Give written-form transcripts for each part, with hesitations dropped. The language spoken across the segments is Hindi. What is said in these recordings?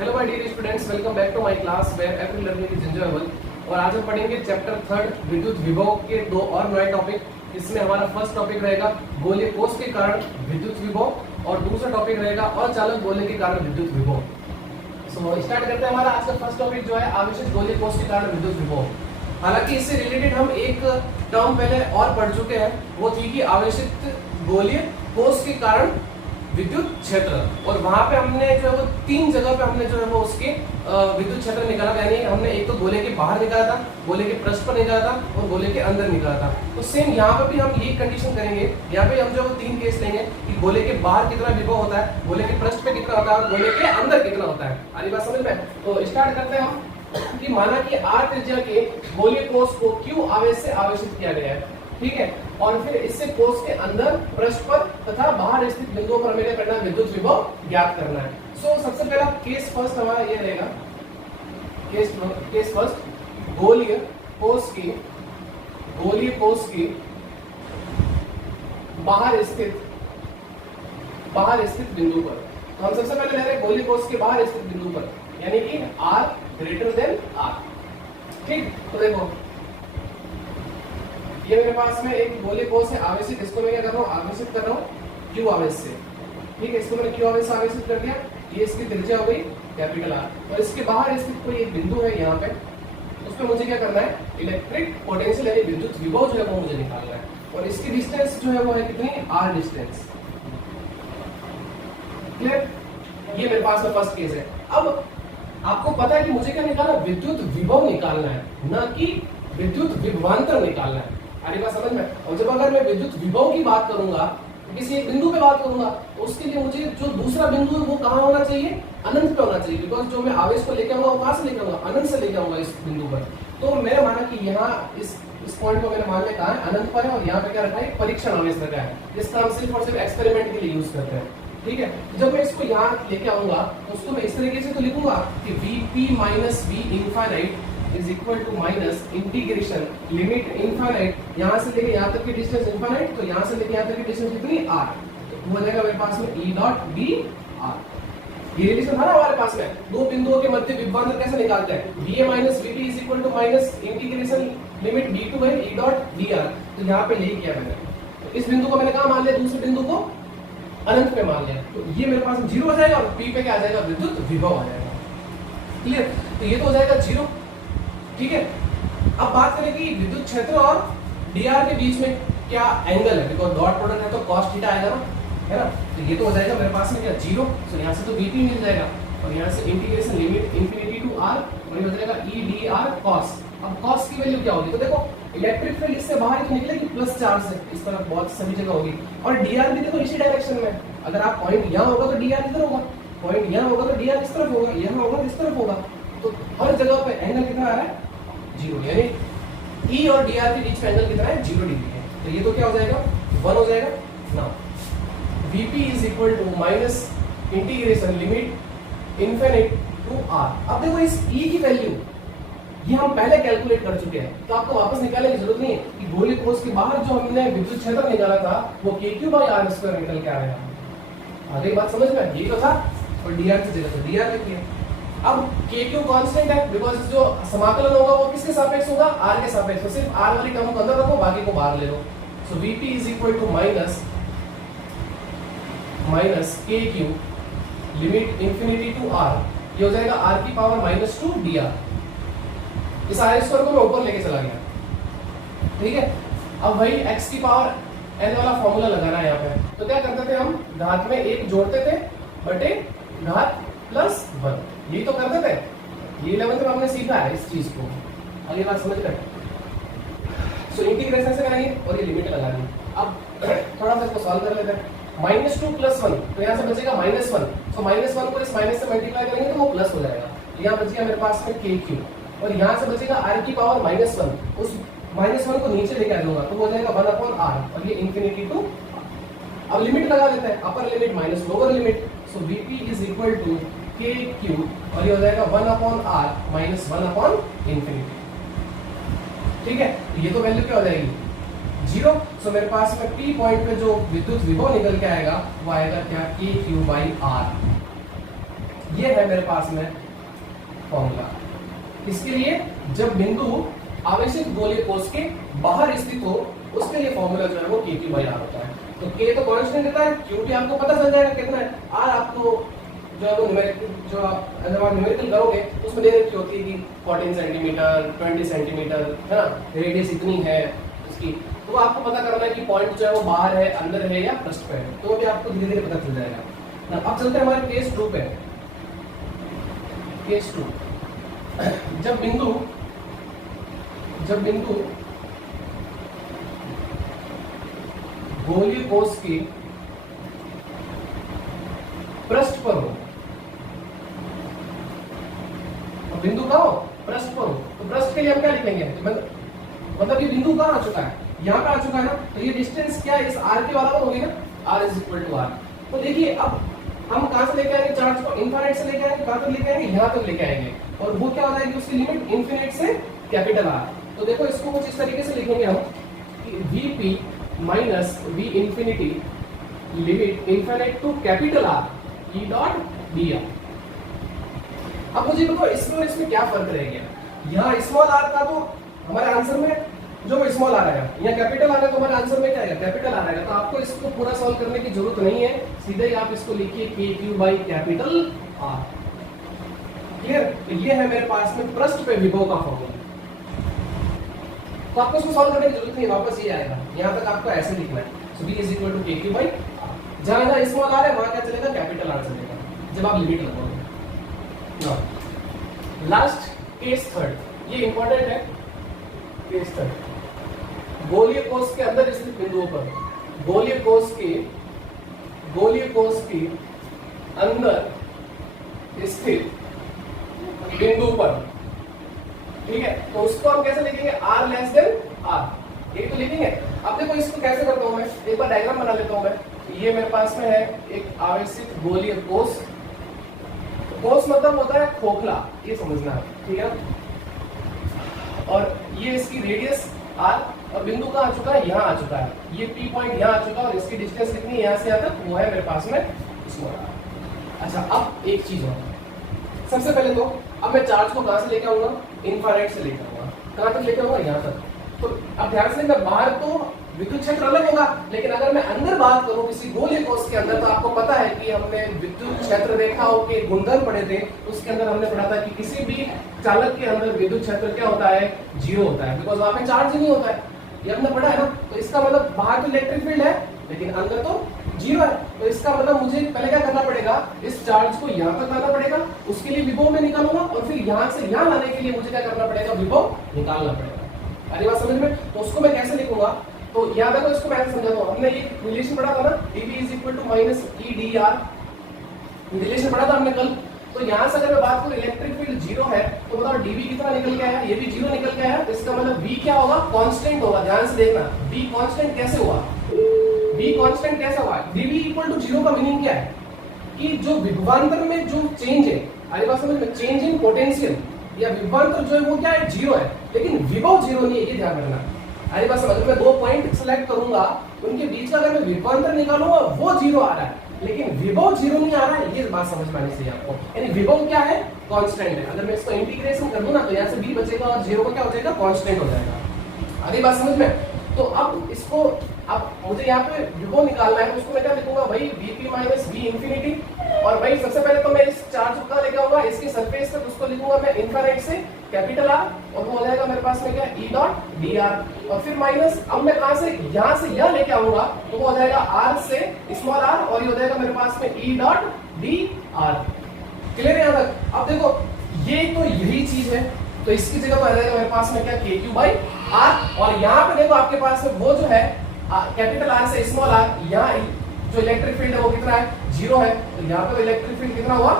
Hello my dear students, welcome back to my class where every learning is enjoyable. और आज हम पढ़ेंगे चैप्टर 3 विद्युत विभव के दो और नए टॉपिक। इसमें हमारा फर्स्ट टॉपिक रहेगा गोलीय कोष के कारण विद्युत विभव और दूसरा टॉपिक रहेगा अचालक गोले के कारण विद्युत विभव। सो स्टार्ट करते हैं। हमारा आज का फर्स्ट टॉपिक जो है आवेशित गोलीय कोष के कारण विद्युत विभव। हालांकि इससे रिलेटेड हम एक टर्म पहले और पढ़ चुके हैं, वो थी कि आवेशित गोलीय कोष के कारण विद्युत क्षेत्र। और वहां पे हमने जो है वो तीन जगह पे हमने जो है वो उसके विद्युत क्षेत्र निकाला। यानी हमने एक तो गोले के बाहर निकाला था, गोले के पृष्ठ पर निकाला था और गोले के अंदर निकाला था। तो सेम यहाँ पर भी हम ये कंडीशन करेंगे। यहाँ पे हम जो तीन केस लेंगे कि गोले के बाहर कितना विभव होता है, गोले के पृष्ठ पे कितना होता है और गोले के अंदर कितना होता है। आरी बात समझ में? तो स्टार्ट करते हैं हम कि माना कि r त्रिज्या के गोलीय कोष को q आवेश से आवेशित किया गया है, ठीक है। और फिर इससे कोष के अंदर, पृष्ठ पर तथा बाहर स्थित बिंदुओं पर हमें करना है विद्युत विभव ज्ञात करना है। सो सबसे पहला केस फर्स्ट हमारा ये रहेगा, केस फर्स्ट गोलीय कोष की बाहर स्थित बिंदु पर। तो हम सबसे पहले ले रहे हैं गोलीय कोष के बाहर स्थित बिंदु पर, यानी कि r ग्रेटर देन r। ठीक, तो देखो ये मेरे पास में एक गोलीय कोष है आवेशित। इसको मैं क्या कर रहा हूँ, आवेशित कर रहा हूँ q आवेश से, ठीक है। इसको मैंने q आवेश से आवेशित कर दिया। ये इसकी त्रिज्या हो गई कैपिटल R। और इसके बाहर स्थित कोई एक बिंदु है यहाँ पे, उस पर मुझे क्या करना है, इलेक्ट्रिक पोटेंशियल यानी विद्युत विभव जो है वो मुझे निकालना है। और इसकी डिस्टेंस जो है वो है कितनी, r डिस्टेंस। क्लियर? ये मेरे पास में फर्स्ट केस है। अब आपको पता है कि मुझे क्या निकालना, विद्युत विभव निकालना है, ना कि विद्युत विभवांतर निकालना है। आरी बात समझ में? और जब अगर मैं विद्युत विभव की बात करूंगा, किसी एक बिंदु पे बात करूंगा, तो उसके लिए मुझे जो दूसरा बिंदु है वो कहाँ होना चाहिए, अनंत पे होना चाहिए। बिकॉज जो मैं आवेश को लेके आऊंगा वो कहाँ से लेके आऊंगा, अनंत से लेके आऊंगा इस बिंदु पर। तो मैंने माना कि यहाँ इस पॉइंट को मैंने मान लिया कहा है, अनंत पर है। और यहाँ पे क्या रखा है, परीक्षण आवेश रखा है, जिसका हम सिर्फ और सिर्फ एक्सपेरिमेंट के लिए यूज करते हैं, ठीक है। जब मैं इसको यहाँ लेके आऊंगा तो उसको मैं इस तरीके से तो लिखूंगा कि Vp minus V infinite is equal to minus integration limit infinite, यहाँ से लेके यहाँ तक की डिस्टेंस इनफाइनाइट, तो यहाँ से लेके यहाँ तक की डिस्टेंस कितनी, r। तो हो जाएगा मेरे पास में E डॉट B r। ये रिलेशन था ना हमारे पास में, दो बिंदुओं के मध्य विभवांतर कैसे निकालते हैं, Va minus Vp is equal to minus integration limit D2 by E dot Dr। तो यहाँ पे यही किया मैंने। तो इस बिंदु को मैंने कहाँ मान लिया, दूसरे बिंदु को अनंत पे मान लिया। तो ये मेरे पास 0 हो जाएगा और P पे क्या आ जाएगा, विद्युत विभव आ जाएगा। क्लियर? तो ये तो हो जाएगा 0, ठीक है। अब बात करें कि विद्युत क्षेत्र और dr के बीच में क्या एंगल है, बिकॉज डॉट प्रोडक्ट है तो cos थीटा आएगा ना, है ना। तो ये तो हो जाएगा मेरे पास में क्या, 0। तो यहाँ से तो Vp मिल जाएगा और यहाँ से integration limit infinity to r, वही हो जाएगा E dr cos। अब cos की वैल्यू क्या होगी, तो देखो इलेक्ट्रिक फील्ड इससे बाहर तो निकलेगी प्लस चार्ज से, इस तरफ बहुत सभी जगह होगी। और dr भी देखो इसी डायरेक्शन में, अगर आप पॉइंट यहाँ होगा तो dr इधर होगा, पॉइंट यहाँ होगा तो dr इस तरफ होगा, यहाँ होगा तो इस तरफ होगा। तो हर जगह पे एंगल कितना आ रहा है, 0। यानी E और dr के बीच का एंगल कितना है, 0 डिग्री है। तो ये तो क्या हो जाएगा, 1 हो जाएगा ना। Vp is equal to minus integration limit infinite to r। अब देखो इस E की वैल्यू ये हम पहले कैलकुलेट कर चुके हैं, तो आपको वापस निकालने की जरूरत नहीं है कि गोलीय कोष के बाहर जो हमने विद्युत क्षेत्र निकाला था वो kq बाई r स्क्वायर निकल के आएगा। आगे बात समझ में? ये तो था। और dr की जगह पे dr लिखिए। अब kq कांस्टेंट है, बिकॉज जो समाकलन होगा वो किसके सापेक्ष होगा, r के सापेक्ष। तो सिर्फ r वाली टर्म को अंदर रखो, बाकी को बाहर ले लो। So Vp is equal to minus kq limit infinity to r, ये हो जाएगा r की पावर -2 dr। इस r स्क्वायर को मैं ऊपर लेके चला गया, ठीक है। अब वही x की पावर n वाला फॉर्मूला लगाना है यहाँ पे। तो क्या करते थे हम, घात में 1 जोड़ते थे बटे घात प्लस 1, यही तो करते थे। ये 11th में हमने सीखा है इस चीज को, अगली बात समझ रहे। सो इंटीग्रेशन से करेंगे और ये लिमिट लगा दी। अब थोड़ा सा इसको सॉल्व कर लेते हैं। -2 प्लस 1, तो यहाँ से बचेगा -1। तो -1 को इस माइनस से मल्टीप्लाई करेंगे तो वो प्लस हो जाएगा। यहाँ बच गया मेरे पास में kq, और यहाँ से बचेगा r की पावर -1। उस -1 को नीचे लेके आ जाऊंगा तो हो जाएगा 1/r, और ये इंफिनिटी टू। अब लिमिट लगा देते हैं, upper limit minus lower limit. So Vp is equal to kq, और ये हो जाएगा 1/r माइनस 1/इंफिनिटी, ठीक है। तो ये तो वैल्यू क्या हो जाएगी, 0। सो मेरे पास में P पॉइंट पे जो विद्युत विभव निकल के आएगा वो आएगा क्या, kq बाई r। ये है मेरे पास में फॉर्मूला। इसके लिए जब बिंदु आवेशित गोलीय कोश के बाहर स्थित हो उसके लिए फॉर्मूला जो है वो K/R होता है। तो K तो कांस्टेंट रहता है, Q भी आपको पता चल जाएगा कितना है, R आपको जो है वो न्यूमेरिकल जो आप न्यूमेरिकल करोगे तो उसमें दे रखी होती है कि 14 सेंटीमीटर 20 सेंटीमीटर है ना, रेडियस इतनी है इसकी, तो आपको पता करना है कि पॉइंट जो है वो बाहर है, अंदर है या पृष्ठ पे है, तो भी आपको धीरे धीरे पता चल जाएगा। अब चलते हैं हमारे केस 2 पे। केस 2, जब बिंदु गोलीय कोश के पृष्ठ पर हो, और बिंदु कहाँ हो, पृष्ठ पर हो, तो पृष्ठ के लिए हम क्या लिखेंगे, मतलब ये बिंदु कहाँ आ चुका है, यहाँ पे आ चुका है ना, तो ये डिस्टेंस क्या है, इस r के बराबर होगी ना, r = r। तो देखिए अब हम कहां से लेके आएंगे चार्ज को, इनफाइनाइट से लेके आएंगे, कहां तक लेके आएंगे, यहाँ तक लेके आएंगे, और वो क्या हो जाएगी उसकी लिमिट इनफिनिट से कैपिटल R। तो देखो इसको कुछ इस तरीके से लिखेंगे हम कि Vp minus V infinity limit infinite to capital R E.dr। अब मुझे बताओ इसमें और इसमें क्या फर्क रह गया, यहाँ स्मॉल r था तो हमारे आंसर में जो स्मॉल आ रहेगा, यहाँ कैपिटल आ रहा है तो हमारे आंसर में क्या आएगा, कैपिटल आ रहेगा। तो आपको इसको पूरा सॉल्व करने की जरूरत नहीं है, सीधे ही आप इसको लिखिए KQ/कैपिटल R। क्लियर? तो ये है मेरे पास में पृष्ठ पे विभव का फॉर्मूला। तो आपको इसको सॉल्व करने की जरूरत नहीं है, वापस ये आएगा, यहाँ तक आपको ऐसे लिखना है। सो B = KQ/R। जहां जहां स्मॉल r है वहां क्या चलेगा, कैपिटल R चलेगा जब आप लिमिट लगाओगे। लास्ट केस 3, ये इंपॉर्टेंट है। केस 3, गोलीय कोश के अंदर स्थित बिंदुओं पर, गोलीय कोश के अंदर स्थित बिंदु पर, ठीक है, तो उसको हम कैसे लिखेंगे, r लेस देन r, ये तो लिखेंगे। अब देखो इसको कैसे करता हूं मैं, एक बार डायग्राम बना लेता हूं मैं। ये मेरे पास में है एक आवेशित गोलीय कोश, कोश मतलब होता है खोखला, ये समझना है, ठीक है। और ये इसकी रेडियस r, और बिंदु कहाँ आ चुका है, यहाँ आ चुका है, ये P पॉइंट यहाँ आ चुका है, और इसकी डिस्टेंस कितनी है यहाँ से यहाँ तक, वो है मेरे पास में स्मॉल r। अच्छा अब एक चीज और, सबसे पहले तो अब मैं चार्ज को कहां से लेके आऊंगा, इनफ्रारेड से लेके आऊंगा, कहां तक लेके आऊंगा, यहाँ तक। तो अब ध्यान से, मैं बाहर तो विद्युत क्षेत्र अलग होगा, लेकिन अगर मैं अंदर बात करूं किसी गोलीय कोश के अंदर, तो आपको पता है कि हमने विद्युत क्षेत्र रेखाओं के गुणधर्म पढ़े थे, उसके अंदर हमने पढ़ा था कि किसी भी चालक के अंदर विद्युत क्षेत्र क्या होता है, 0 होता है, बिकॉज वहां पे चार्ज ही नहीं होता है, ये हमने पढ़ा है ना। तो इसका मतलब बाहर तो इलेक्ट्रिक फील्ड है लेकिन अंदर तो 0 है, तो इसका मतलब मुझे पहले क्या करना पड़ेगा, इस चार्ज को यहाँ तक लाना पड़ेगा, उसके लिए विभव में निकालूंगा, और फिर यहाँ से यहाँ लाने के लिए मुझे क्या करना पड़ेगा, विभव निकालना पड़ेगा। अरे बात समझ में? तो उसको मैं कैसे लिखूंगा, तो याद है, इसको मैं समझाता हूँ। हमने ये रिलेशन पढ़ा था ना, dV = -E/dr, रिलेशन पढ़ा था हमने कल। तो यहाँ से अगर मैं बात करूँ इलेक्ट्रिक फील्ड 0 है, तो बताओ dV कितना निकल के आया, ये भी 0 निकल के आया, तो इसका मतलब V क्या होगा, कांस्टेंट होगा। ध्यान से देखना, V कांस्टेंट कैसे हुआ, V कांस्टेंट कैसे हुआ, dV = 0 का मीनिंग क्या है कि जो विभवांतर में जो चेंज है, अरे बात समझ में, चेंज इन पोटेंशियल या विभवांतर जो है वो क्या है, 0 है, लेकिन विभव 0 नहीं है, ये ध्यान रखना। अरे बस अगर मैं 2 पॉइंट सेलेक्ट करूंगा, उनके बीच का अगर मैं विभवांतर निकालूंगा वो 0 आ रहा है, लेकिन विभव 0 नहीं आ रहा है, ये बात समझ में आनी चाहिए आपको। यानी विभव क्या है, कांस्टेंट है। अगर मैं इसको इंटीग्रेशन कर दूं ना, तो यहाँ से b बचेगा और 0 का क्या हो जाएगा, कांस्टेंट हो जाएगा। अरे बात समझ में? तो अब इसको, अब मुझे यहाँ पे विभव निकालना है, तो उसको मैं क्या लिखूंगा भाई, Vp माइनस V इंफिनिटी। और भाई सबसे पहले तो मैं इस चार्ज को लेके आऊंगा इसके सरफेस तक, उसको लिखूंगा मैं इनफिनिट से कैपिटल R, और वो हो जाएगा मेरे पास में क्या, E.dr, और फिर माइनस, अब मैं कहां से, यहाँ से यह लेके आऊंगा, तो वो हो जाएगा R से स्मॉल r, और ये हो जाएगा मेरे पास में E.dr। क्लियर है यहाँ तक? अब देखो ये तो यही चीज है, तो इसकी जगह पर आ जाएगा मेरे पास में क्या, KQ/R, और यहाँ पे देखो आपके पास में वो जो है कैपिटल R से स्मॉल r, यहाँ जो इलेक्ट्रिक फील्ड है वो कितना है, 0 है, तो यहाँ पे इलेक्ट्रिक फील्ड कितना हुआ,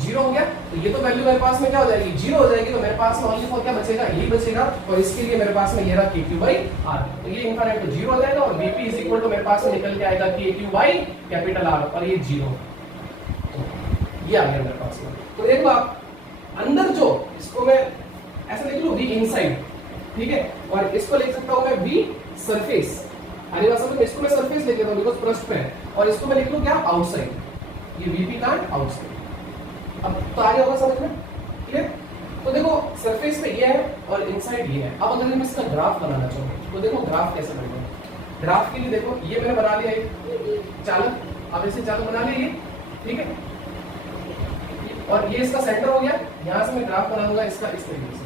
0 हो गया। तो ये तो वैल्यू मेरे पास में क्या हो जाएगी, 0 हो जाएगी, तो मेरे पास में ओनली फॉर क्या बचेगा, यही बचेगा, और इसके लिए मेरे पास में ये रहा KQ/R, तो ये इनफिनिट तो 0 हो जाएगा, और Vp = मेरे पास में निकल के आएगा KQ/R, और ये 0, ये आ गया मेरे पास में। तो देखो आप अंदर जो, इसको मैं ऐसा लिख लूं V इनसाइड, ठीक है, और इसको लिख सकता हूं मैं V सरफेस। अरे बात समझ में, इसको मैं सरफेस लिख देता हूं बिकॉज़ पृष्ठ पे है, और इसको मैं लिख लूं क्या, आउटसाइड, ये Vp का आउटसाइड। अब तो आगे होगा समझ में, क्लियर? तो देखो सरफेस पे ये है और इनसाइड ये है। अब अगर हम इसका ग्राफ बनाना चाहें तो देखो ग्राफ कैसे बनेगा। ग्राफ के लिए देखो ये मैंने बना लिया एक चालक, अब इसे चालक बना लिया ये, ठीक है, और ये इसका सेंटर हो गया। यहां से मैं ग्राफ बना दूंगा इसका इस तरीके से,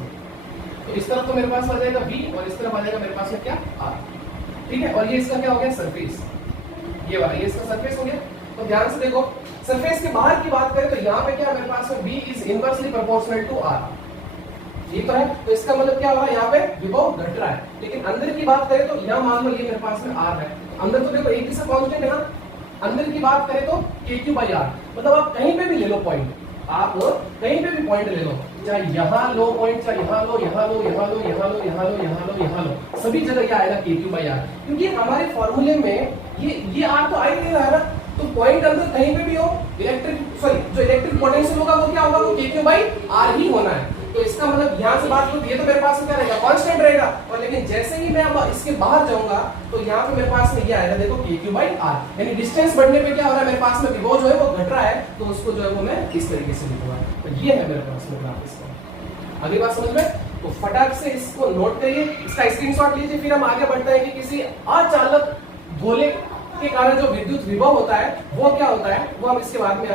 तो इस तरफ तो मेरे पास आ जाएगा बी और इस तरफ आ जाएगा मेरे पास में क्या आर, ठीक है। और ये इसका क्या हो गया सरफेस, ये वाला ये इसका सरफेस हो गया। तो ध्यान से देखो सरफेस के बाहर की बात करें तो यहाँ पे क्या मेरे पास में b is inversely proportional to r, ये तो है। तो इसका मतलब क्या हुआ, यहाँ पे विभव घट रहा है। लेकिन अंदर की बात करें तो यहाँ मान लो ये मेरे पास में r है, अंदर तो देखो एक ही सा कांस्टेंट है ना। अंदर की बात करें तो kq/r, मतलब आप कहीं पे भी ले लो पॉइंट, आप कहीं पे भी पॉइंट ले लो, चाहे यहाँ लो पॉइंट, चाहे यहाँ लो, यहाँ लो, यहाँ लो, यहाँ लो, यहाँ लो, यहाँ लो, यहाँ लो, सभी जगह क्या आएगा kq/r, क्योंकि हमारे फॉर्मूले में ये r तो आ ही नहीं रहा है ना। तो पॉइंट अंदर कहीं पे भी हो, जो इलेक्ट्रिक पोटेंशियल होगा वो क्या होगा, वो kq/r ही होना है। तो इसका मतलब यहाँ से बात करूँ ये तो मेरे पास में क्या रहेगा, कांस्टेंट रहेगा। और लेकिन जैसे ही मैं अब इसके बाहर जाऊंगा तो यहाँ पे मेरे पास में ये आएगा देखो kq/r, यानी डिस्टेंस बढ़ने पे क्या हो रहा है, मेरे पास में विभव जो है वो घट रहा है, तो उसको जो है वो मैं इस तरीके से लिखूंगा। तो ये है मेरे पास में ग्राफ इसका। अगली बात समझ में, तो फटाक से इसको नोट करिए, इसका स्क्रीनशॉट लीजिए, फिर हम आगे बढ़ते हैं कि किसी अचालक गोले के कारण जो विद्युत विभव होता है वो क्या होता है, वो हम इसके बाद में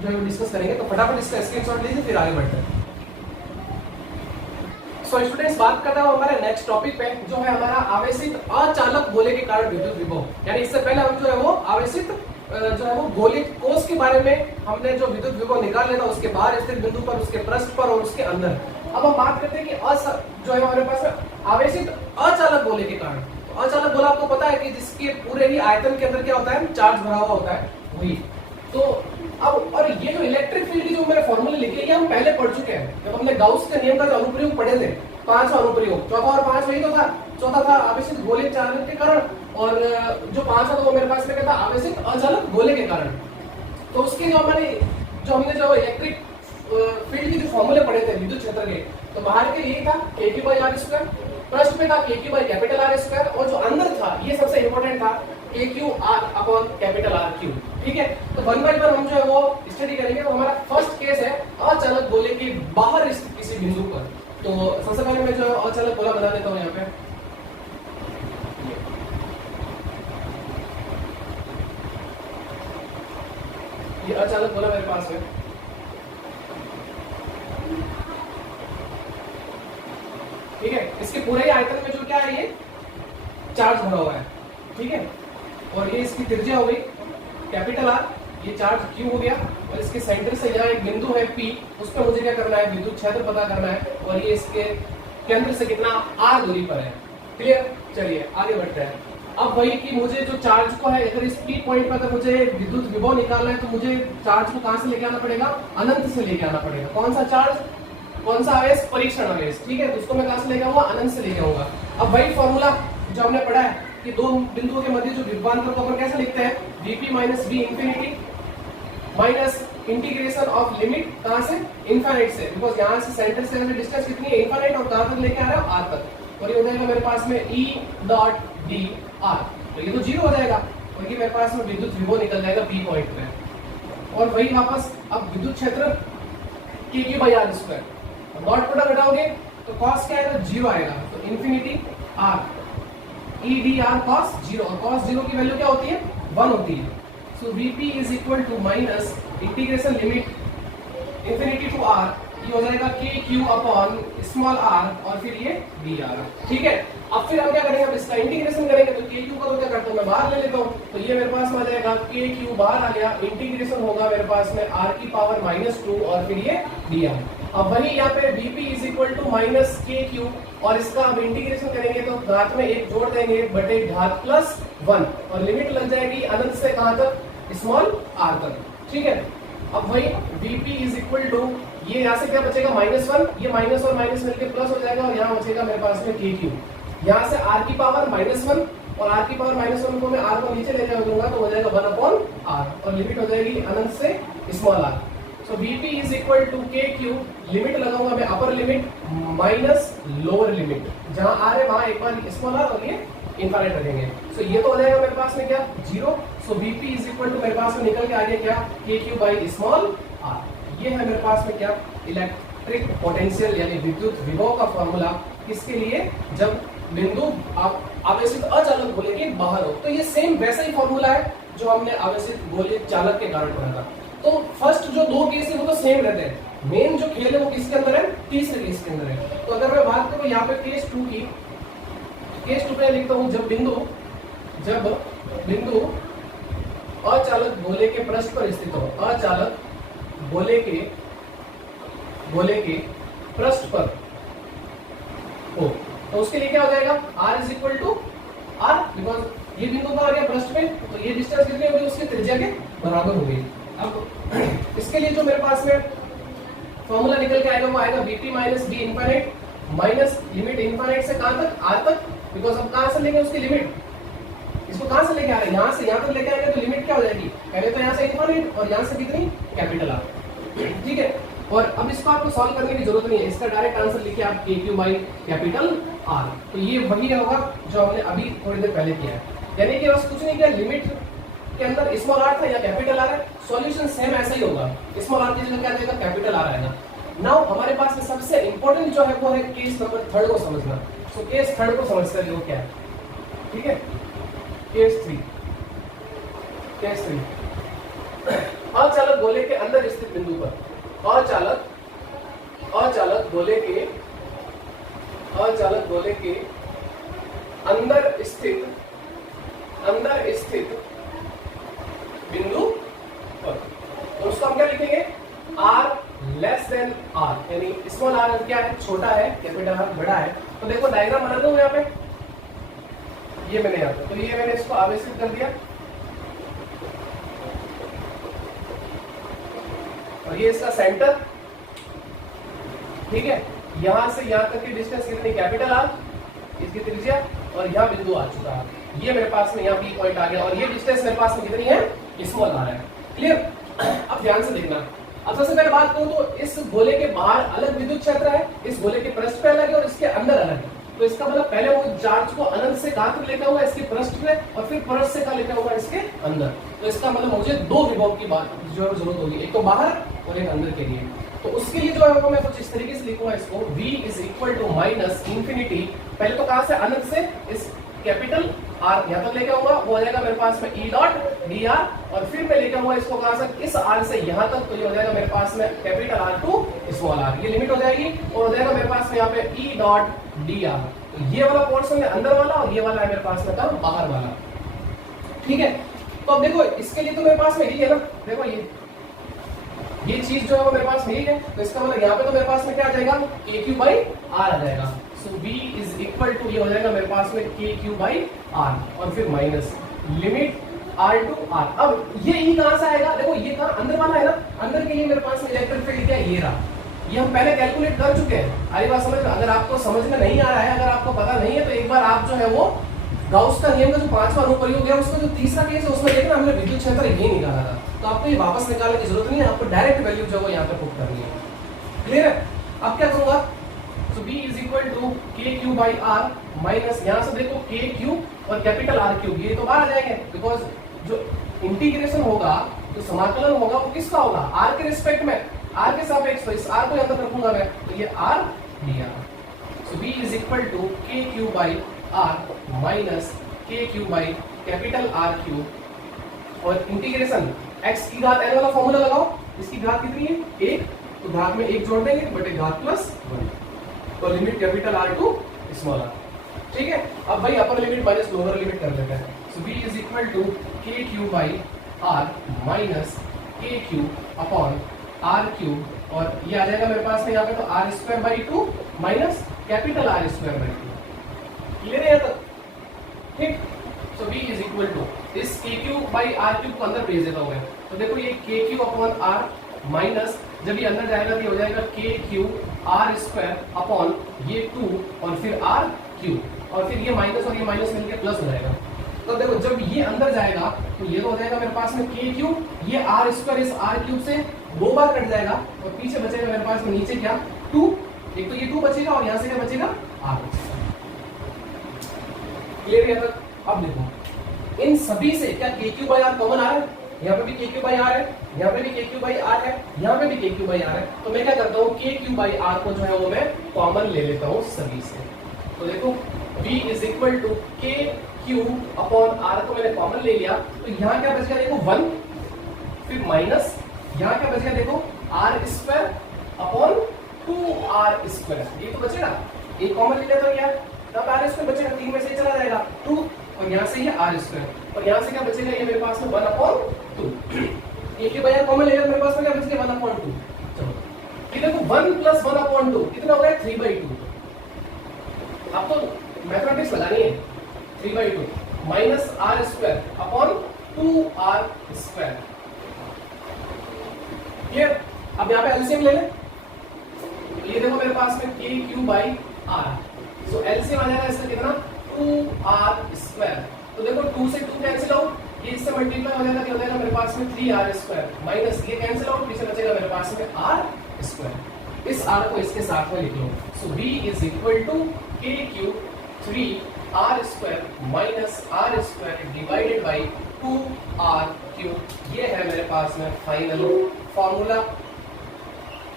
जो है डिस्कस करेंगे। तो फटाफट इसका स्क्रीनशॉट लीजिए, फिर आगे बढ़ते हैं। सो स्टूडेंट्स, बात करते हैं हमारे नेक्स्ट टॉपिक पे, जो है हमारा आवेशित अचालक गोले के कारण विद्युत विभव। यानी इससे पहले हम जो है वो आवेशित जो है वो गोले कोश के बारे में हमने जो विद्युत विभव निकाल लिया था, उसके बाहर स्थित बिंदु पर, उसके पृष्ठ पर और उसके अंदर। अब हम बात करते हैं कि जो है हमारे पास आवेशित अचालक गोले के कारण। तो अचालक गोला आपको पता है कि जिसके पूरे ही आयतन के अंदर क्या होता है, चार्ज भरा हुआ होता है, वही। तो अब और ये जो इलेक्ट्रिक फील्ड की जो मैंने फॉर्मूले लिखे ये हम पहले पढ़ चुके हैं, जब हमने गाउस के नियम का जो अनुप्रयोग पढ़े थे, 5वां अनुप्रयोग, चौथा और 5 वही तो था। चौथा था आवेशित गोले चालक के कारण, और जो 5वां था वो मेरे पास में क्या था, आवेशित अचालक गोले के कारण। तो उसके जो हमने जो इलेक्ट्रिक फील्ड के जो फॉर्मूले पढ़े थे विद्युत क्षेत्र के, तो बाहर के यही था kq/r², पृष्ठ में था kq/R², और जो अंदर था ये सबसे इंपॉर्टेंट था kq/R/R3, ठीक है। तो 1 बाय 1 हम जो है वो स्टडी करेंगे। तो हमारा फर्स्ट केस है अचालक गोले के बाहर स्थित किसी बिंदु पर। तो सबसे पहले मैं जो अचालक गोला बना देता हूँ यहाँ पे। ये अचालक गोला मेरे पास है, ठीक है। इसके पूरे ही आयतन में जो क्या है, ये चार्ज भरा हुआ है, ठीक है। और ये इसकी त्रिज्या हो गई कैपिटल R, ये चार्ज Q हो गया, और इसके सेंटर से यहाँ एक बिंदु है P, उस पर मुझे क्या करना है, विद्युत क्षेत्र पता करना है, और ये इसके केंद्र से कितना R दूरी पर है, क्लियर। चलिए आगे बढ़ते हैं। अब वही कि मुझे जो चार्ज को है, अगर इस P पॉइंट पर अगर मुझे विद्युत विभव निकालना है तो मुझे चार्ज को कहां से लेके आना पड़ेगा, अनंत से लेके आना पड़ेगा। कौन सा चार्ज, कौन सा आवेश, परीक्षण आवेश, ठीक है। तो उसको मैं कहां से लेके आऊंगा, अनंत से लेके आऊंगा। अब वही फॉर्मूला जो हमने पढ़ा है कि दो बिंदुओं के मध्य जो विभवांतर को अपन कैसे लिखते हैं, Vp minus V infinity minus integration of limit कहां से, इनफाइनाइट से, बिकॉज यहां से सेंटर से डिस्टेंस कितनी है, इनफाइनाइट, और कहां तक लेके आ रहा है, R तक। और ये हो जाएगा मेरे पास में E डॉट डी आर, तो ये तो 0 हो जाएगा, और ये मेरे पास में विद्युत विभव निकल जाएगा P पॉइंट पे। और वही वापस अब विद्युत क्षेत्र kq/R², डॉट प्रोडक्ट हटाओगे तो कॉस क्या आएगा, 0 आएगा, तो infinity R E d r cos 0, और cos 0 की वैल्यू क्या होती है, 1 होती है। So Vp is equal to minus integration limit infinity to R, ये हो जाएगा kq अपॉन स्मॉल r, और फिर ये dr, ठीक है। अब फिर हम क्या करेंगे, अब इसका इंटीग्रेशन करेंगे, तो kq को तो क्या करता हूँ मैं बाहर ले लेता हूँ, तो ये मेरे पास में आ जाएगा kq बाहर आ गया, इंटीग्रेशन होगा मेरे पास में r की पावर -2, और फिर ये dr। अब वही यहाँ पे Vp is equal to minus kq, और इसका अब इंटीग्रेशन करेंगे तो घात में 1 जोड़ देंगे बटे घात +1, और लिमिट लग जाएगी अनंत से कहां तक, स्मॉल r तक, ठीक है। अब वही Vp इज इक्वल टू, ये यहाँ से क्या बचेगा, -1, ये माइनस और माइनस मिलके प्लस हो जाएगा, और यहाँ बचेगा मेरे पास में kq, यहाँ से r की पावर -1, और r की पावर -1 को मैं r को नीचे ले जाऊंगा तो हो जाएगा 1/r, और लिमिट हो जाएगी अनंत से small r। So Vp is equal to kq, limit लगाऊंगा मैं upper limit minus lower limit, जहां r है वहां एक बार स्मॉल r, और ये इनफाइनाइट रखेंगे। सो ये तो हो जाएगा मेरे पास में क्या, 0। सो Vp इज इक्वल टू मेरे पास में निकल के आ गया क्या, kq/स्मॉल r। ये है मेरे पास में क्या, इलेक्ट्रिक पोटेंशियल यानी विद्युत विभव का फॉर्मूला, किसके लिए, जब बिंदु आप आवेशित अचालक गोले के बाहर हो। तो ये सेम वैसा ही फॉर्मूला है जो हमने आवेशित गोले चालक के कारण पढ़ा था। तो फर्स्ट जो दो केस है वो तो सेम रहते हैं, मेन जो खेल है वो किसके अंदर है, तीसरे केस के अंदर है। तो अगर मैं बात करूं यहाँ पे केस 2 की, केस 2 पे लिखता हूं जब बिंदु अचालक गोले के पृष्ठ पर स्थित हो, अचालक गोले के पृष्ठ पर हो, तो उसके लिए क्या हो जाएगा, r is equal to r, because ये बिंदु पर आ गया पृष्ठ पे, तो ये डिस्टेंस कितनी होगी, उसकी त्रिज्या के बराबर होगी। अब इसके लिए जो मेरे पास में फॉर्मूला निकल के आएगा वो आएगा vt minus d infinite minus limit infinite से कहां तक, r तक, बिकॉज अब कहां से लेंगे उसकी लिमिट, इसको कहां से लेके आ रहे हैं, यहां से यहां तक लेके आएंगे तो लिमिट क्या हो जाएगी, पहले तो यहां से इनफाइनाइट और यहां से कितनी, कैपिटल r, ठीक है। और अब इसको आपको सॉल्व करने की जरूरत नहीं है, इसका डायरेक्ट आंसर लिखिए आप KQ बाई कैपिटल R। तो ये वही होगा जो हमने अभी थोड़ी देर पहले किया है, यानी कि बस कुछ नहीं किया, लिमिट के अंदर स्मॉल r था या कैपिटल R है, सॉल्यूशन सेम ऐसा ही होगा, स्मॉल r की जगह क्या आएगा, कैपिटल R आएगा। नाउ हमारे पास में सबसे इंपॉर्टेंट जो है वो है केस नंबर 3 को समझना। सो केस 3 को समझते हैं वो क्या है, ठीक है। केस 3 अचालक गोले के अंदर स्थित बिंदु पर, अचालक गोले के अंदर स्थित बिंदु पर, तो उसको हम क्या लिखेंगे, r लेस देन r, यानी स्मॉल r क्या है, छोटा है, कैपिटल R बड़ा है। तो देखो डायग्राम बना दूं यहाँ पे, ये मैंने यहाँ पे, तो ये मैंने इसको आवेशित कर दिया और ये इसका सेंटर, ठीक है। यहां से यहां तक की डिस्टेंस कितनी, कैपिटल R, इसकी त्रिज्या, और यहाँ बिंदु आ चुका है, ये मेरे पास में यहाँ बी पॉइंट आ गया, और ये डिस्टेंस मेरे पास में कितनी है, स्मॉल r है। क्लियर। अब ध्यान से देखना, अब सबसे पहले बात करूं तो इस गोले के बाहर अलग विद्युत क्षेत्र है, इस गोले के पृष्ठ पे अलग है और इसके अंदर अलग है। तो इसका मतलब पहले वो चार्ज को अनंत से कहां तक लेकर हुआ, इसके पृष्ठ पे, और फिर पृष्ठ से कहां लेकर हुआ, इसके अंदर। तो इसका मतलब मुझे दो विभव की बात जो है जरूरत होगी, एक तो बाहर और एक अंदर के लिए। तो उसके लिए जो है वो मैं कुछ इस तरीके से लिखूंगा इसको, v is equal to minus infinity, पहले तो कहां से, अनंत से, इस कैपिटल R यहाँ तक लेकर हुआ, वो हो जाएगा मेरे पास में E डॉट dr, और फिर मैं लेकर हुआ इसको कहां से, इस R से यहाँ तक, तो ये हो जाएगा मेरे पास में capital R to small r, ये लिमिट हो जाएगी, और हो जाएगा मेरे पास में यहाँ पे E डॉट dr। तो ये वाला पोर्शन है अंदर वाला, और ये वाला है मेरे पास में था बाहर वाला, ठीक है। तो अब देखो इसके लिए तो मेरे पास में यही है ना, देखो ये चीज जो है वो मेरे पास यही है, तो इसका मतलब यहाँ पे तो मेरे पास में क्या आ जाएगा, KQ बाई R आ जाएगा। सो V इज इक्वल टू, ये हो जाएगा मेरे पास में KQ बाई R, और फिर minus limit R to R। अब ये E कहां से आएगा, देखो ये कहां, अंदर वाला है ना, अंदर के लिए मेरे पास में इलेक्ट्रिक फील्ड क्या है, ये रहा, ये हम पहले कैलकुलेट कर चुके हैं। अरे बात समझ, अगर आपको समझ में नहीं आ रहा है, अगर आपको पता नहीं है, तो एक बार आप जो है वो गाउस का नियम का जो 5वां अनुप्रयोग है उसका जो तीसरा केस है उसमें देखना हमने विद्युत क्षेत्र ये निकाला था, तो आपको ये वापस निकालने की जरूरत नहीं है, आपको डायरेक्ट वैल्यू जो है वो यहाँ पे पुट करनी है। क्लियर है। अब क्या करूंगा, so B is equal to KQ by R minus, यहाँ से देखो KQ और कैपिटल R क्यूब, ये तो बाहर आ जाएंगे, बिकॉज जो इंटीग्रेशन होगा, जो समाकलन होगा वो किसका होगा, R के रिस्पेक्ट में, R के सापेक्ष, तो इस R को यहाँ तक रखूंगा मैं, तो ये R dr। So B is equal to KQ by R minus KQ by capital R cube, और इंटीग्रेशन x की घात n वाला फॉर्मूला लगाओ, इसकी घात कितनी है, 1, तो घात में 1 जोड़ देंगे बटे घात प्लस 1, और limit capital R to small r, ठीक है। अब भाई upper limit minus lower limit कर लेते हैं। So b is equal to KQ by R minus KQ upon R cube, और ये आ जाएगा मेरे पास में यहाँ पे तो R square by 2 minus capital R square by 2। Clear है तक, ठीक। सो b इज इक्वल टू, इस KQ बाई R क्यूब को अंदर भेज देता हूं मैं, तो देखो ये KQ अपॉन R माइनस, जब ये अंदर जाएगा तो ये हो जाएगा KQ R स्क्वायर अपॉन ये 2 और फिर R क्यूब, और फिर ये माइनस और ये माइनस मिलकर प्लस हो जाएगा। तो देखो जब ये अंदर जाएगा तो ये तो हो जाएगा मेरे पास में KQ, ये R स्क्वायर इस R क्यूब से 2 बार कट जाएगा, और पीछे बचेगा मेरे पास में नीचे क्या 2, एक तो ये 2 बचेगा और यहाँ से क्या बचेगा R बचेगा। क्लियर है तक। अब देखो इन सभी से क्या KQ बाई R कॉमन आ रहा है, यहाँ पे भी के क्यू बाई आर है, यहाँ पे भी के क्यू बाई आर है, यहाँ पे भी के क्यू बाई आर है। तो मैं क्या करता हूँ, के क्यू बाई आर को जो है वो मैं कॉमन ले लेता हूँ सभी से। तो देखो V इज इक्वल टू के क्यू अपॉन आर को मैंने कॉमन ले लिया, तो यहाँ क्या बच गया देखो 1, फिर माइनस यहाँ क्या बच गया देखो are square upon 2r square, ये तो बचेगा, ये कॉमन ले लेता हूँ यार, तब आर स्क्वायर बचेगा, 3 में से चला जाएगा 2, और यहाँ से ये आर स्क्वायर, और यहाँ से क्या बचेगा, ये मेरे पास में 1/2, एक ही भैया कॉमन ले लिया, मेरे पास में क्या बच गया 1/2। चलो ये देखो 1 + 1/2 कितना हो गया 3/2। अब तो मैथमेटिक्स लगानी है, 3/2 minus R square upon 2r square. ये अब यहाँ पे एलसीएम ले ले, ये देखो मेरे पास में के Q by R, so LCM आ जाएगा इसका कितना 2r स्क्वायर। तो देखो 2 से 2 कैंसिल आउट, ये इससे मल्टीप्लाई हो जाएगा, क्या हो जाएगा मेरे पास में 3r स्क्वायर, माइनस ये कैंसिल आउट, पीछे बचेगा मेरे पास में r स्क्वायर। इस r को इसके साथ में लिख लो, सो v इज इक्वल टू के Q 3r square minus r square divided by 2r cube. ये है मेरे पास में फाइनल फॉर्मूला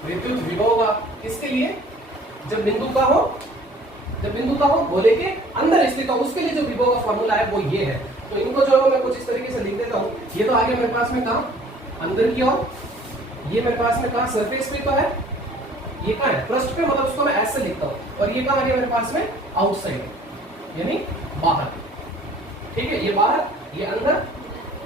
विद्युत विभव का। किसके लिए, जब बिंदु का हो, जब बिंदु का हो गोले के अंदर स्थित हो, उसके लिए जो विभव का फॉर्मूला है वो ये है। तो इनको जो है मैं कुछ इस तरीके से लिख देता हूँ। ये तो आगे मेरे पास में कहाँ अंदर की ओर, ये मेरे पास में कहाँ सरफेस पे तो है, ये कहाँ है पृष्ठ पे, मतलब उसको मैं ऐसे लिखता हूँ, और ये कहाँ आगे मेरे पास में आउटसाइड यानी बाहर, ठीक है, ये बाहर, ये अंदर,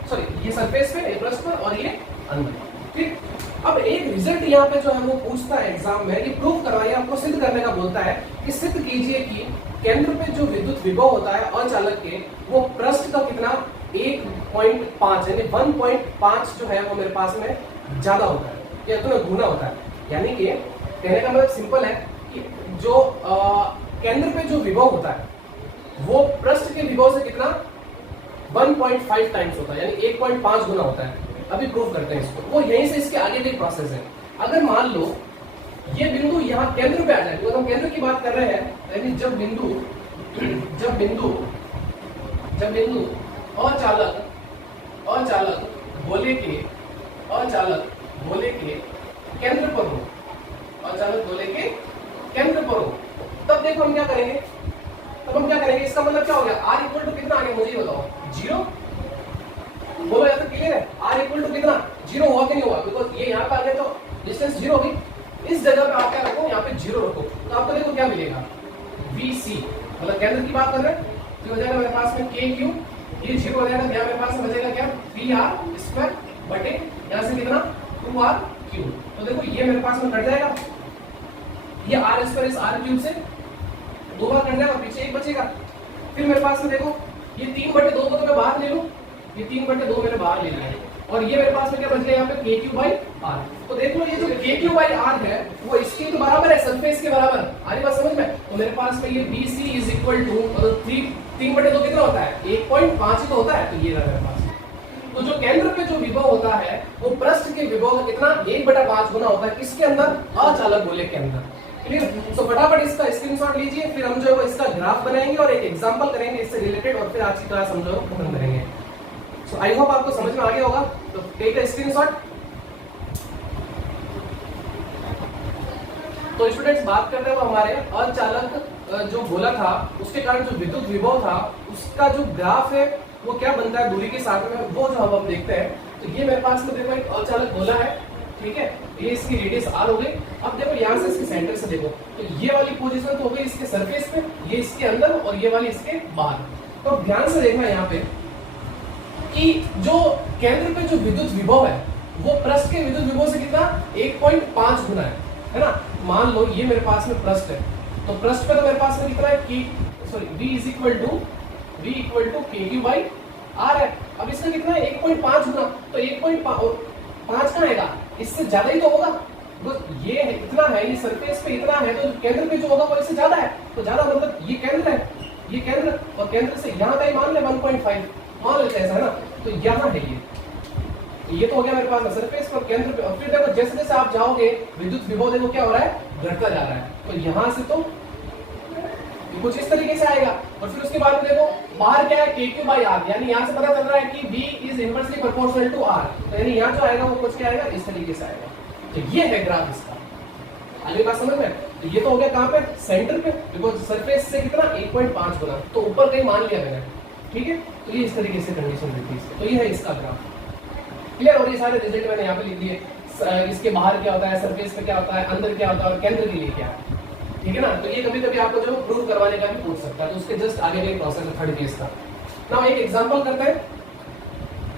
सॉरी ये सरफेस पे, ये पृष्ठ पर, और ये अंदर। ठीक, अब एक रिजल्ट यहाँ पे जो है वो पूछता है एग्जाम में कि प्रूव करवाइए, आपको सिद्ध करने का बोलता है कि सिद्ध कीजिए कि केंद्र पे जो विद्युत विभव होता है अचालक के, वो पृष्ठ का कितना 1.5 यानी 1.5 जो है वो मेरे पास में ज्यादा होता है, या तो गुना होता है। यानी कि कहने का मतलब सिंपल है कि जो केंद्र पे जो विभव होता है वो पृष्ठ के विभव से कितना 1.5 टाइम्स होता है, यानी 1.5 गुना होता है। अभी प्रूव करते हैं इसको, वो यहीं से इसके आगे की प्रोसेस है। अगर मान लो ये बिंदु यहाँ केंद्र पे आ जाए, तो हम केंद्र की बात कर रहे हैं, यानी जब बिंदु अचालक गोले के केंद्र पर हो, अचालक गोले के केंद्र पर हो, तब देखो हम क्या करेंगे, इसका मतलब क्या हो गया, r इक्वल टू कितना आ गया मुझे बताओ, 0। बोलो यार तो क्लियर है, r इक्वल टू कितना 0 हुआ कि नहीं हुआ, बिकॉज ये यहाँ पे आ गया तो डिस्टेंस 0 होगी। इस जगह पे आप क्या रखो, यहाँ पे 0 रखो, तो आपको देखो क्या मिलेगा VC, मतलब केंद्र की बात कर रहे हैं, तो हो जाएगा मेरे पास में के क्यू, ये 0 हो जाएगा, यहाँ मेरे पास में बचेगा क्या 3r स्क्वायर बटे यहाँ से कितना 2r क्यूब। तो देखो ये मेरे पास में कट जाएगा, ये r स्क्वायर इस r क्यूब से 2 बार कट जाएगा, पीछे 1 बचेगा। फिर मेरे पास में देखो ये 3/2 को तो मैं बाहर ले लूं, ये 3/2 मैंने बाहर ले लिया, और ये मेरे पास में क्या बच गया यहाँ पे के क्यू बाई आर। तो देख लो ये जो के क्यू बाई आर है वो इसके तो बराबर है, सरफेस के बराबर। आ रही बात समझ में? तो मेरे पास में ये BC इज इक्वल टू 3/2 कितना होता है 1.5 ही तो होता है, तो ये रहा मेरे पास। तो जो केंद्र पे जो विभव होता है वो पृष्ठ के विभव का कितना 1/5 गुना होता है, किसके अंदर, अचालक गोले के अंदर। क्लियर? तो फटाफट इसका स्क्रीनशॉट लीजिए, फिर हम जो है इसका ग्राफ बनाएंगे और एक एग्जांपल करेंगे इससे रिलेटेड, और फिर आज की क्लास हम जो खत्म करेंगे। सो आई होप आपको समझ में आ गया होगा। तो टेक अ स्क्रीनशॉट। तो स्टूडेंट्स बात कर रहे हो हमारे अचालक जो गोला था उसके कारण जो विद्युत विभव था उसका जो ग्राफ है वो क्या बनता है दूरी के साथ में, वो जो हम देखते हैं। तो ये मेरे पास में देखो एक अचालक गोला है, ठीक है, ये इसकी रेडियस r हो गई। अब देखो यहाँ से इसके सेंटर से देखो, तो ये वाली पोजीशन तो हो गई इसके सरफेस पे, ये इसके अंदर और ये वाली इसके बाहर। तो अब ध्यान से देखना यहाँ पे कि जो केंद्र पे जो विद्युत विभव है वो पृष्ठ के विद्युत विभव से कितना 1.5 गुना है ना। मान लो ये मेरे पास में पृष्ठ है, तो पृष्ठ पे तो मेरे पास में कितना है कि V इक्वल टू के क्यू बाई आर है। अब इसका कितना है 1.5 गुना, तो 1.5 का आएगा, इससे ज्यादा ही तो होगा। तो ये है इतना है, ये सरफेस पे इतना है, तो केंद्र पे जो होगा वो इससे ज्यादा है। तो ज्यादा मतलब ये केंद्र है, ये केंद्र, और केंद्र से यहाँ का ही मान ले 1.5 मान लेते हैं ऐसा है ना। तो यहाँ है ये तो हो गया मेरे पास सरफेस पर केंद्र पे। और फिर देखो जैसे जैसे आप जाओगे विद्युत विभव देखो क्या हो रहा है, घटता जा रहा है। तो यहाँ से तो ये कुछ इस तरीके से आएगा। और फिर उसके बाद देखो बाहर क्या है KQ/R, यानी यहाँ से पता चल रहा है कि V is inversely proportional to R, तो यानी यहाँ जो आएगा वो कुछ क्या आएगा, इस तरीके से आएगा। तो ये है ग्राफ इसका। अगली बात समझ में, तो ये तो हो गया कहाँ पे, सेंटर पे, बिकॉज सरफेस से कितना 1.5 गुना, तो ऊपर कहीं मान लिया मैंने, ठीक है। तो ये इस तरीके से कंडीशन रहती है। तो ये है इसका ग्राफ, क्लियर। और ये सारे रिजल्ट मैंने यहाँ पे लिख दिए, इसके बाहर क्या होता है, सरफेस पे क्या होता है, अंदर क्या होता है और केंद्र के लिए क्या है, ठीक है ना। तो ये कभी कभी आपको जो प्रूव करवाने का भी पूछ सकता है, तो उसके जस्ट आगे का प्रोसेस है थर्ड केस का। नाउ एक एग्जांपल करते हैं।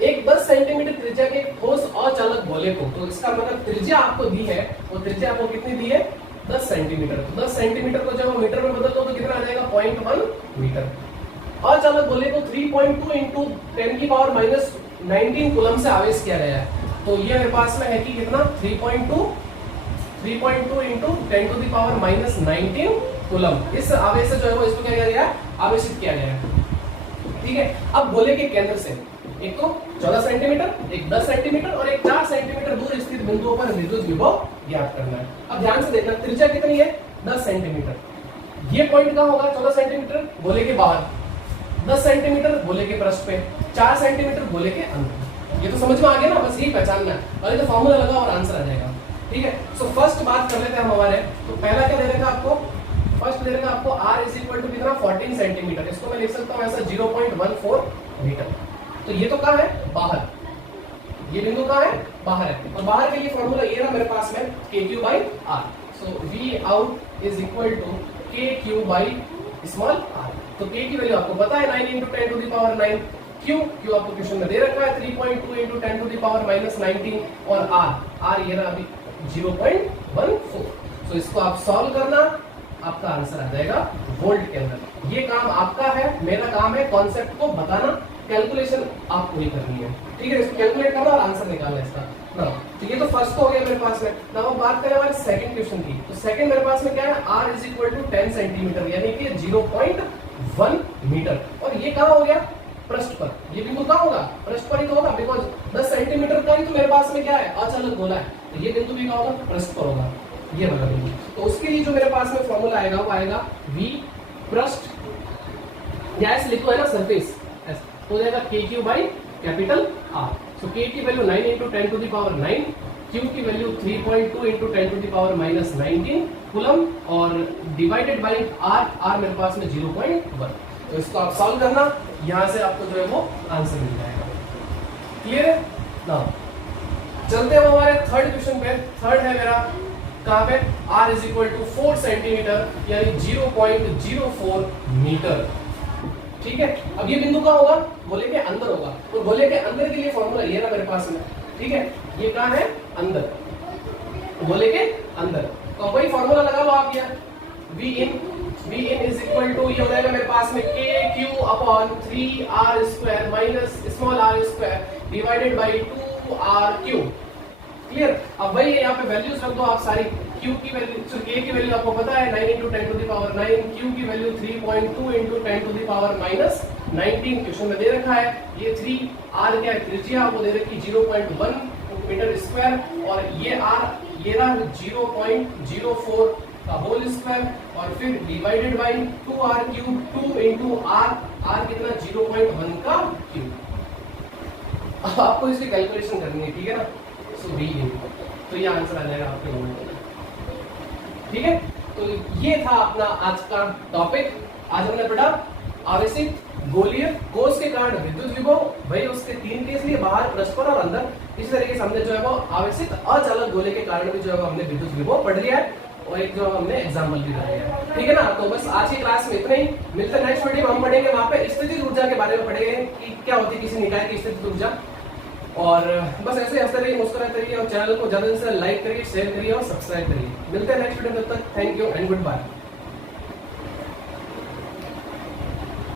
एक 10 सेंटीमीटर त्रिज्या के ठोस अचालक गोले को, तो इसका मतलब त्रिज्या आपको दी है, वो त्रिज्या आपको कितनी दी है, 10 सेंटीमीटर। तो 10 सेंटीमीटर को जब हम मीटर में बदल दो तो कितना आ जाएगा, 0.1 मीटर। अचालक गोले को 3.2 इंटू 10 की पावर माइनस 19 कूलम से आवेश किया गया है। तो ये मेरे पास में है कि कितना, 3.2 into 10 to the power minus 19 coulomb. इस आवेश से जो है वो इसको क्या किया गया है, आवेशित किया गया है, ठीक है। अब गोले के केंद्र से एक तो 14 सेंटीमीटर, एक 10 सेंटीमीटर और एक 4 सेंटीमीटर दूर स्थित बिंदुओं पर विद्युत विभव ज्ञात करना है। अब ध्यान से देखना, त्रिज्या कितनी है, 10 सेंटीमीटर। ये पॉइंट कहाँ होगा, 14 सेंटीमीटर गोले के बाहर, 10 सेंटीमीटर गोले के पृष्ठ पे, 4 सेंटीमीटर गोले के अंदर। ये तो समझ में आ गया ना, बस यही पहचानना है और ये तो फॉर्मूला लगा और आंसर आ जाएगा, ठीक है। सो फर्स्ट बात कर लेते हैं हम हमारे, तो पहला क्या दे रखा आपको, फर्स्ट दे रखा आपको R इज इक्वल टू कितना, 14 सेंटीमीटर। इसको मैं लिख सकता हूँ ऐसा 0.14 मीटर। तो ये तो कहाँ है, बाहर, ये बिंदु कहाँ है, बाहर है। और बाहर के लिए फॉर्मूला ये रहा मेरे पास में, KQ/R। So V out is equal to KQ/r। तो K की वैल्यू आपको पता है 9 into 10 to the power 9, Q आपको क्वेश्चन में दे रखा है 3.2 into 10 to the power minus 19, और R ये रहा अभी 0.14। सो इसको आप सॉल्व करना, आपका आंसर आ जाएगा वोल्ट के अंदर। ये काम आपका है, मेरा काम है कॉन्सेप्ट को बताना, कैलकुलेशन आपको ही करनी है, ठीक है। इसको कैलकुलेट करना और आंसर निकालना इसका ना। तो ये तो फर्स्ट हो गया मेरे पास में। ना अब बात करें हमारे सेकंड क्वेश्चन की, तो सेकंड मेरे पास में क्या है, R is equal to 10 centimetre यानी कि 0.1 मीटर। और ये कहाँ हो गया, पृष्ठ पर। ये बिंदु कहाँ होगा, पृष्ठ पर ही तो होगा, बिकॉज 10 सेंटीमीटर का ही तो मेरे पास में क्या है, अचालक गोला है। तो ये बिंदु भी कहाँ होगा, पृष्ठ पर होगा, ये वाला बिंदु। तो उसके लिए जो मेरे पास में फॉर्मूला आएगा वो आएगा V पृष्ठ, या ऐसे लिखो है ना, सरफेस, तो हो जाएगा KQ/R। सो K की value 9 into 10 to the power 9, Q की value 3.2 into 10 to the power minus 19 coulomb, और डिवाइडेड बाई R मेरे पास में 0.1। तो इसको आप सॉल्व करना, यहाँ से आपको जो है वो आंसर मिल जाएगा, क्लियर है ना। चलते हैं हमारे थर्ड क्वेश्चन पे। थर्ड है मेरा कहाँ पे, R is equal to 4 centimetre यानी 0.04 मीटर, ठीक है। अब ये बिंदु कहाँ होगा, गोले के अंदर होगा। तो गोले के अंदर के लिए फॉर्मूला ये रहा मेरे पास में, ठीक है। ये कहाँ है, अंदर, गोले के अंदर। तो वही फॉर्मूला लगा लो आप, यहाँ V in is equal to, ये हो जाएगा मेरे पास में KQ/3R² minus small r square divided by 2RQ, clear. अब वही यहाँ पे वैल्यूज रख दो आप सारी। Q की वैल्यू, K की वैल्यू आपको पता है 9 into 10 to the power 9, Q की value 3.2 into 10 to the power minus 19 question में दे रखा है। ये 3R क्या है, त्रिज्या वो दे रखी 0.1 मीटर स्क्वायर, और ये R ये रहा 0.04 का होल स्क्वायर, और फिर divided by 2R cube, 2 into R कितना 0.1 का क्यूब। अब आपको इसकी कैलकुलेशन करनी है, ठीक है ना। सो V in, तो ये आंसर आ जाएगा आपके नंबर, ठीक है। तो ये था अपना आज का टॉपिक। आज हमने पढ़ा आवेशित गोलीय कोष के कारण विद्युत विभव, भाई उसके 3 केस लिए, बाहर, पृष्ठ पर और अंदर। इस तरीके से हमने जो है वो आवेशित अचालक गोले के कारण भी जो है हमने विद्युत विभव पढ़ लिया है, और एक जो हमने एग्जाम्पल भी लगाया है, ठीक है ना। तो बस आज की क्लास में इतना ही। मिलते हैं नेक्स्ट वीडियो में, हम पढ़ेंगे वहां पे स्थितिज ऊर्जा के बारे में पढ़ेंगे कि क्या होती है किसी निकाय की स्थितिज ऊर्जा। और बस ऐसे हंसते रहिए, मुस्कुराते रहिए, और चैनल को ज्यादा से लाइक करिए, शेयर करिए और सब्सक्राइब करिए। मिलते हैं नेक्स्ट वीडियो में, तब तक thank you and good bye.